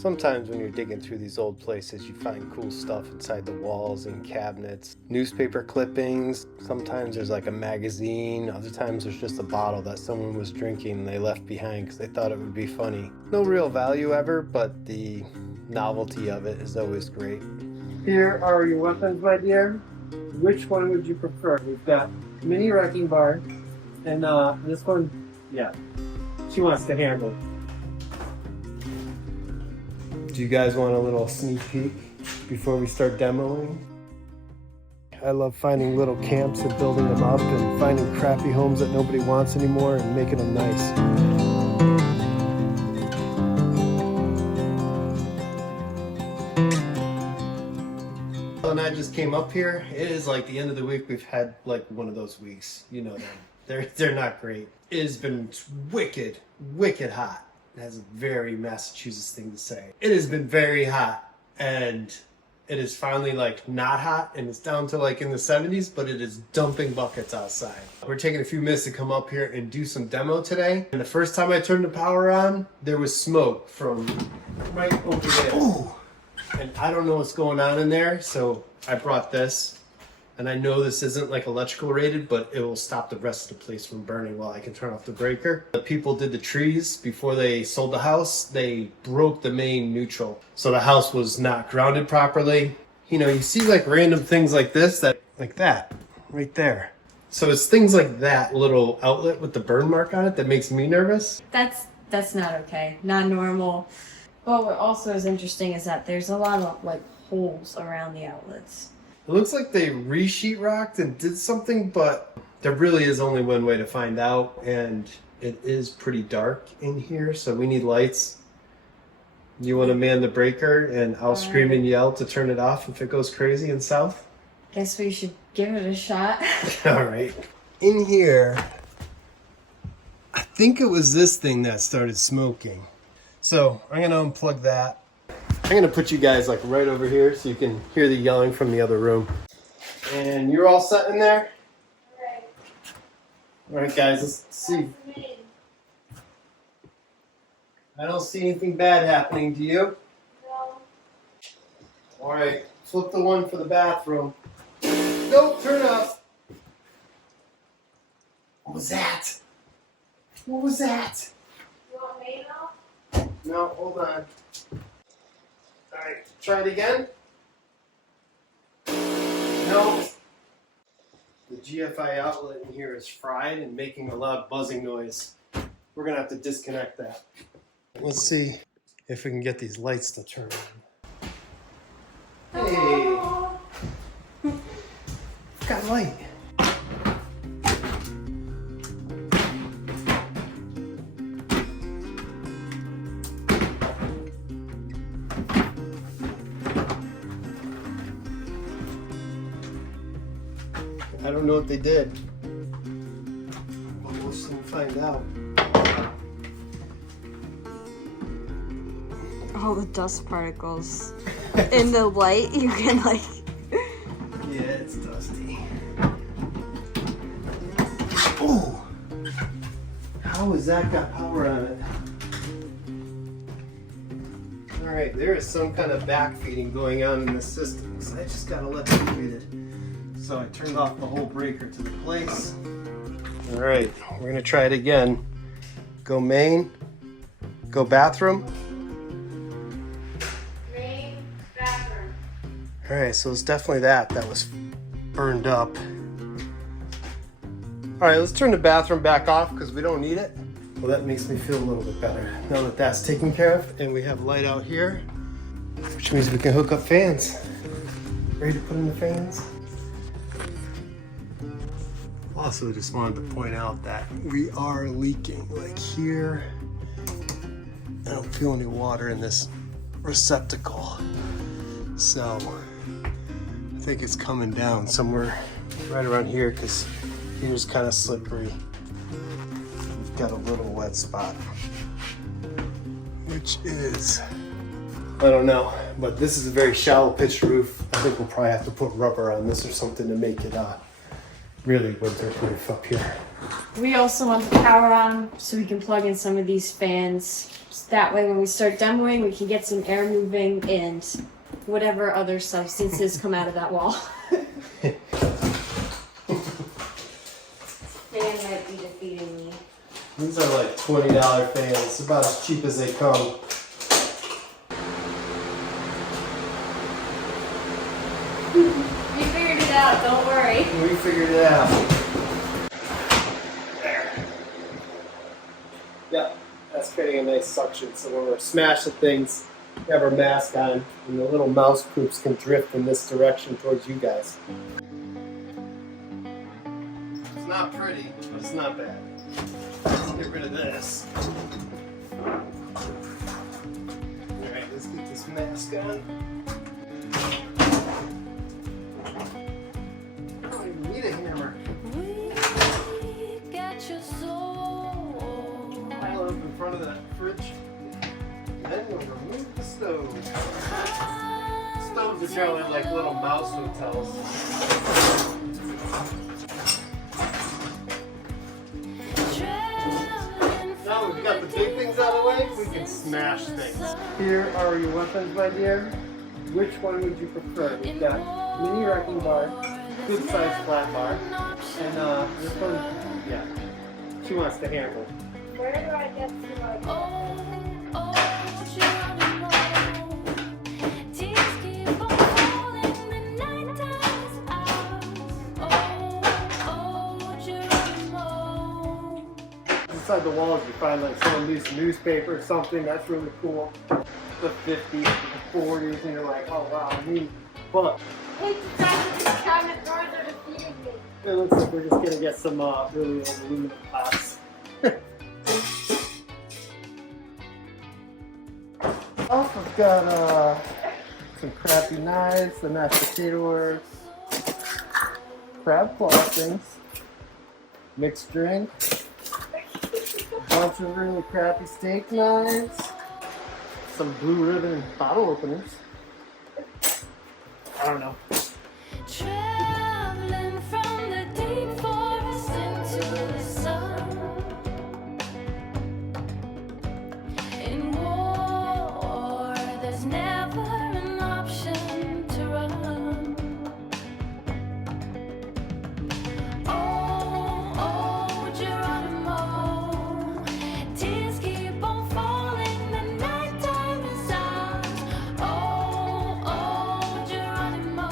Sometimes when you're digging through these old places, you find cool stuff inside the walls and cabinets. Newspaper clippings. Sometimes there's like a magazine. Other times there's just a bottle that someone was drinking and they left behind because they thought it would be funny. No real value ever, but the novelty of it is always great. Here are your weapons, my dear. Which one would you prefer? We've got mini wrecking bar, and this one, yeah, she wants to handle. Do you guys want a little sneak peek before we start demoing? I love finding little camps and building them up and finding crappy homes that nobody wants anymore and making them nice. And I just came up here. It is like the end of the week. We've had like one of those weeks. You know them. They're not great. It has been wicked hot. That's a very Massachusetts thing to say. It has been very hot, and it is finally like not hot, and it's down to like in the 70s, but it is dumping buckets outside. We're taking a few minutes to come up here and do some demo today. And the first time I turned the power on, there was smoke from right over there. Ooh. And I don't know what's going on in there, so I brought this. And I know this isn't like electrical rated, but it will stop the rest of the place from burning while I can turn off the breaker. The people did the trees before they sold the house. They broke the main neutral. So the house was not grounded properly. You know, you see like random things like this, like that, right there. So it's things like that little outlet with the burn mark on it that makes me nervous. That's not okay, not normal. But what also is interesting is that there's a lot of like holes around the outlets. It looks like they re-sheetrocked and did something, but there really is only one way to find out, and it is pretty dark in here, so we need lights. You want to man the breaker, and I'll scream and yell to turn it off if it goes crazy and south? Guess we should give it a shot. All right. In here, I think it was this thing that started smoking. So I'm going to unplug that. I'm going to put you guys like right over here so you can hear the yelling from the other room. And you're all set in there? Right. All right, guys, let's see. I don't see anything bad happening. Do you? No. All right, flip the one for the bathroom. Nope, turn off. What was that? What was that? You want me now? No, hold on. All right, try it again. No. The GFI outlet in here is fried and making a loud buzzing noise. We're gonna have to disconnect that. Let's see if we can get these lights to turn on. Hey. Got light. I don't know what they did. But we'll soon find out. All the dust particles in the light, you can like... Yeah, it's dusty. Oh! How has that got power on it? Alright, there is some kind of backfeeding going on in the system, so I just got electrocuted. So I turned off the whole breaker to the place. Alright, we're gonna try it again. Go main, go bathroom. Main bathroom. Alright, so it's definitely that was burned up. Alright, let's turn the bathroom back off because we don't need it. Well, that makes me feel a little bit better now that that's taken care of. And we have light out here, which means we can hook up fans. Ready to put in the fans? Also, just wanted to point out that we are leaking. Like here, I don't feel any water in this receptacle. So, I think it's coming down somewhere right around here because here's kind of slippery. We've got a little wet spot, which is, I don't know, but this is a very shallow pitched roof. I think we'll probably have to put rubber on this or something to make it really winter-proof up here. We also want the power on so we can plug in some of these fans So that way when we start demoing, we can get some air moving and whatever other substances come out of that wall. Fan might be defeating me. These are like $20 fans, about as cheap as they come. We figured it out, don't worry. We figured it out. There. Yep, that's creating a nice suction. So when we're smashing things, we have our mask on, and the little mouse poops can drift in this direction towards you guys. It's not pretty, but it's not bad. Let's get rid of this. Alright, let's get this mask on. I don't even need a hammer. Pile it up in front of that fridge. And then we'll remove the stove. Stoves are generally like little mouse hotels. Now we've got the big things out of the way, we can smash things. Here are your weapons, my dear. Which one would you prefer? We've got mini wrecking bar, good sized flat bar, and this one, yeah, she wants to handle. Where do I get to my Inside the walls you find like some loose newspaper or something, that's really cool. The 50s, the 40s, and you're like, oh wow, neat. But Hey, the fact that these cabinet doors are defeating me. it looks like we're just gonna get some really old aluminum pots. Also got some crappy knives, the mashed potato works, crab claw things, mixed drink, a bunch of really crappy steak knives, some blue ribbon bottle openers. I don't know. Traveling from the deep forest into the sun. In war, there's never an option to run. Oh, Geronimo, tears keep on falling, the nighttime is ours. Oh, Geronimo.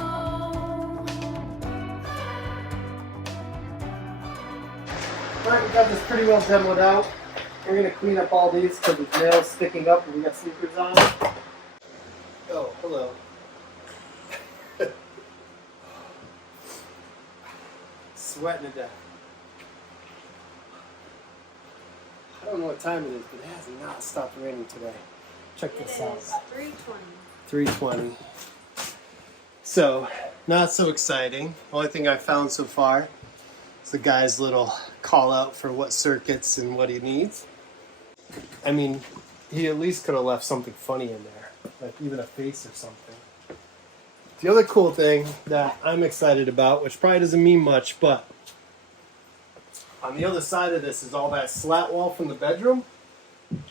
Alright, we got this pretty well demoed out. We're gonna clean up all these because there's nails sticking up and we got sneakers on. Oh, hello. Sweating to death. I don't know what time it is, but it has not stopped raining today. Check this out. 320. 3:20. So, not so exciting. Only thing I've found so far is the guy's little call out for what circuits and what he needs. I mean, he at least could have left something funny in there, like even a face or something. The other cool thing that I'm excited about, which probably doesn't mean much, but on the other side of this is all that slat wall from the bedroom,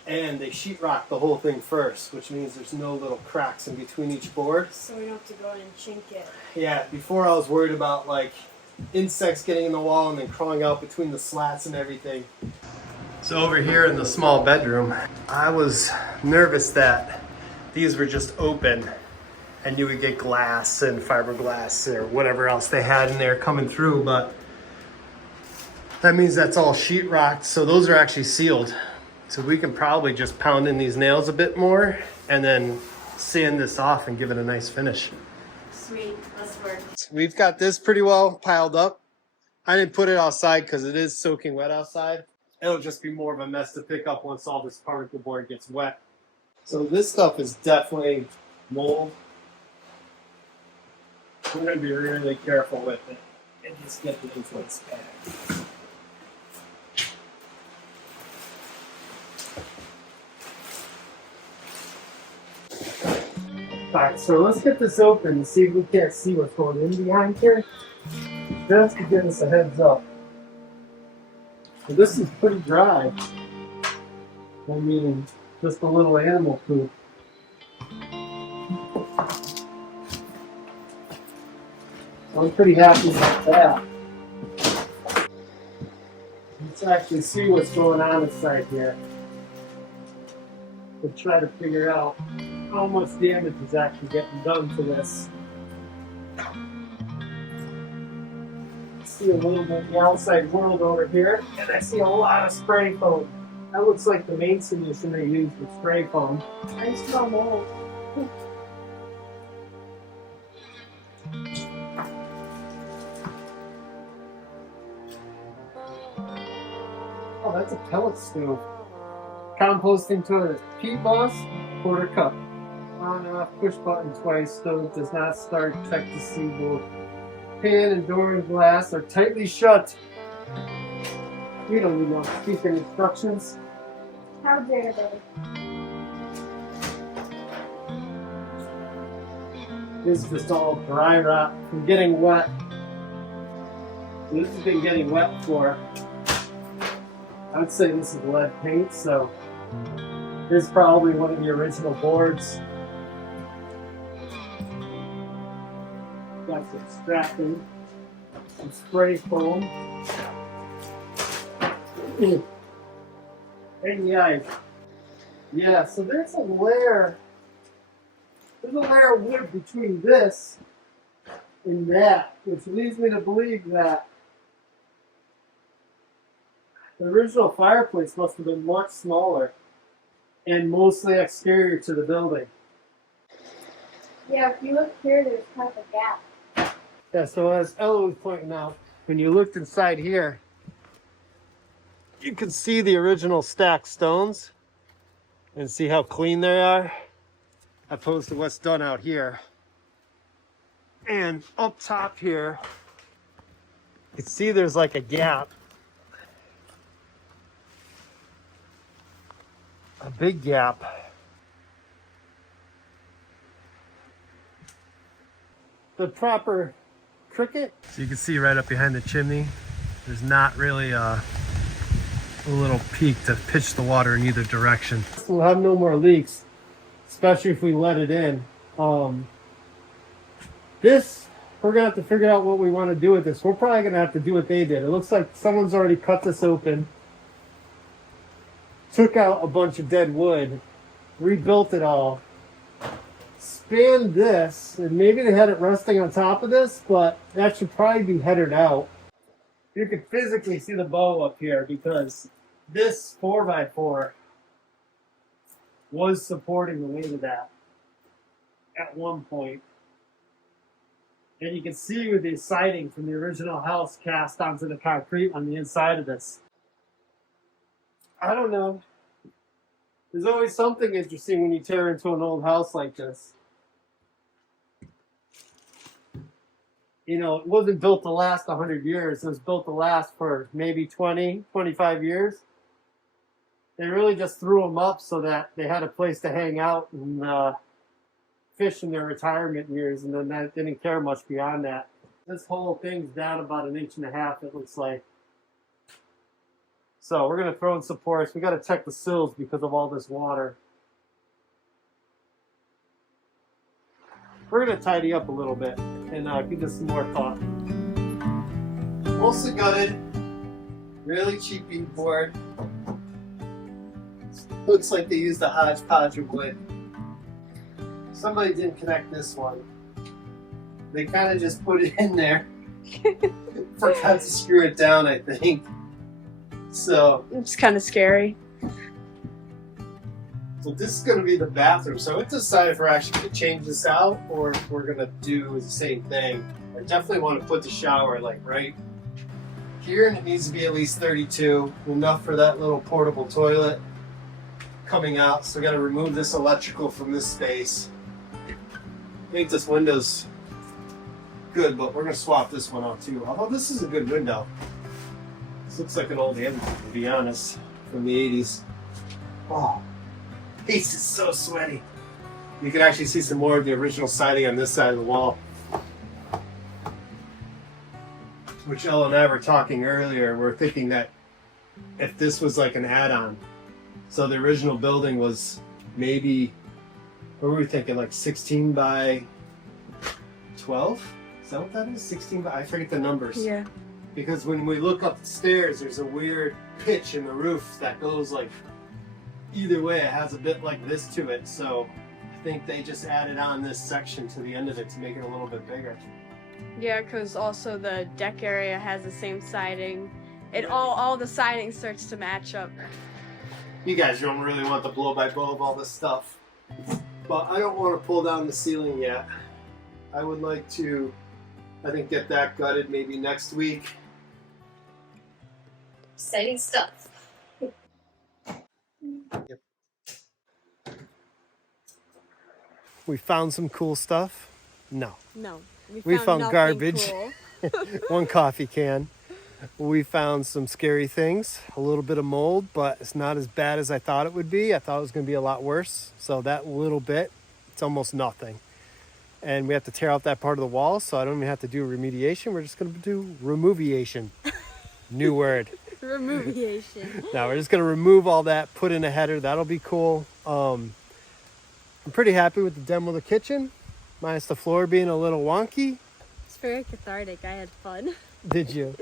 and they sheetrock the whole thing first, which means there's no little cracks in between each board. So we don't have to go in and chink it. Yeah, before I was worried about like insects getting in the wall and then crawling out between the slats and everything. So over here in the small bedroom, I was nervous that these were just open and you would get glass and fiberglass or whatever else they had in there coming through, but that means that's all sheetrocked, so those are actually sealed. So we can probably just pound in these nails a bit more and then sand this off and give it a nice finish. Sweet, let's work. We've got this pretty well piled up. I didn't put it outside because it is soaking wet outside. It'll just be more of a mess to pick up once all this particle board gets wet. So this stuff is definitely mold. We're going to be really careful with it and just get it into its bag. Alright, so let's get this open and see if we can't see what's going in behind here. Just to give us a heads up. So this is pretty dry. I mean, just a little animal poop. So I'm pretty happy about that. Let's actually see what's going on inside here. To try to figure out how much damage is actually getting done to this. See a little bit of the outside world over here, and I see a lot of spray foam. That looks like the main solution they use with spray foam. I smell mold. Oh, that's a pellet stove. Composting toilet. Peat moss, quarter cup. On and off, push button twice. Stove does not start. Check to see both pan and door and glass are tightly shut. We don't need no speaking instructions. How dare they? This is just all dry rot from getting wet. This has been getting wet for, I'd say this is lead paint, so this is probably one of the original boards. Got some strapping, some spray foam. And yeah, so there's a layer of wood between this and that, which leads me to believe that the original fireplace must have been much smaller and mostly exterior to the building. Yeah, if you look here, there's kind of a gap. Yeah, so as Ella was pointing out, when you looked inside here, you can see the original stacked stones and see how clean they are, opposed to what's done out here. And up top here, you can see there's like a gap. A big gap. The proper cricket. So you can see right up behind the chimney, there's not really a little peak to pitch the water in either direction. We'll have no more leaks, especially if we let it in. This, we're gonna have to figure out what we want to do with this. We're probably gonna have to do what they did. It looks like someone's already cut this open, took out a bunch of dead wood, rebuilt it all, spanned this, and maybe they had it resting on top of this, but that should probably be headed out. You can physically see the bow up here because this 4x4 was supporting the weight of that at one point. And you can see with the siding from the original house cast onto the concrete on the inside of this. I don't know. There's always something interesting when you tear into an old house like this. You know, it wasn't built to last 100 years. It was built to last for maybe 20, 25 years. They really just threw them up so that they had a place to hang out and fish in their retirement years, and then they didn't care much beyond that. This whole thing's down about 1.5 inches, it looks like. So we're going to throw in supports. We got to check the sills because of all this water. We're going to tidy up a little bit and give this some more thought. Mostly gutted. Really cheap bead board. Looks like they used a hodgepodge of wood. Somebody didn't connect this one. They kind of just put it in there. Forgot to screw it down, I think. So It's kind of scary. this is going to be the bathroom. So we decided if we're actually going to change this out or if we're going to do the same thing. I definitely want to put the shower like right here, and it needs to be at least 32, enough for that little portable toilet coming out. So we got to remove this electrical from this space. I think this window's good, but we're going to swap this one out too. Although this is a good window. This looks like an old Amazon, to be honest, from the 80s. Oh, face is so sweaty. You can actually see some more of the original siding on this side of the wall. Which Ella and I were talking earlier. We're thinking that if this was like an add-on So the original building was maybe, what were we thinking, like 16 by 12? Is that what that is? 16 by, I forget the numbers. Yeah. Because when we look up the stairs, there's a weird pitch in the roof that goes like, either way, it has a bit like this to it. So I think they just added on this section to the end of it to make it a little bit bigger. Yeah, because also the deck area has the same siding. It all the siding starts to match up. You guys don't really want the blow-by-blow of all this stuff. But I don't want to pull down the ceiling yet. I would like to, I think, get that gutted maybe next week. Exciting stuff. Yep. We found some cool stuff. No. No. We found nothing garbage. cool. One coffee can. We found some scary things, a little bit of mold, but it's not as bad as I thought it would be. I thought it was going to be a lot worse. So that little bit, it's almost nothing. And we have to tear out that part of the wall, so I don't even have to do remediation. We're just going to do removiation. New word. Remediation. Now we're just going to remove all that, put in a header. That'll be cool. I'm pretty happy with the demo of the kitchen, minus the floor being a little wonky. It's very cathartic. I had fun. Did you?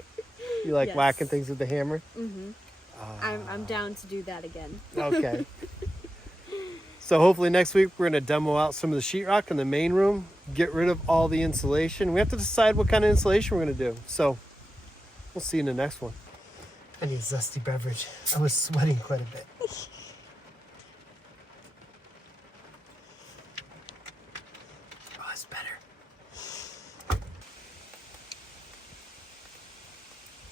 You like Yes. whacking things with the hammer? Mm-hmm. I'm down to do that again. Okay. So hopefully next week we're going to demo out some of the sheetrock in the main room, get rid of all the insulation. We have to decide what kind of insulation we're going to do. So we'll see you in the next one. I need a zesty beverage. I was sweating quite a bit.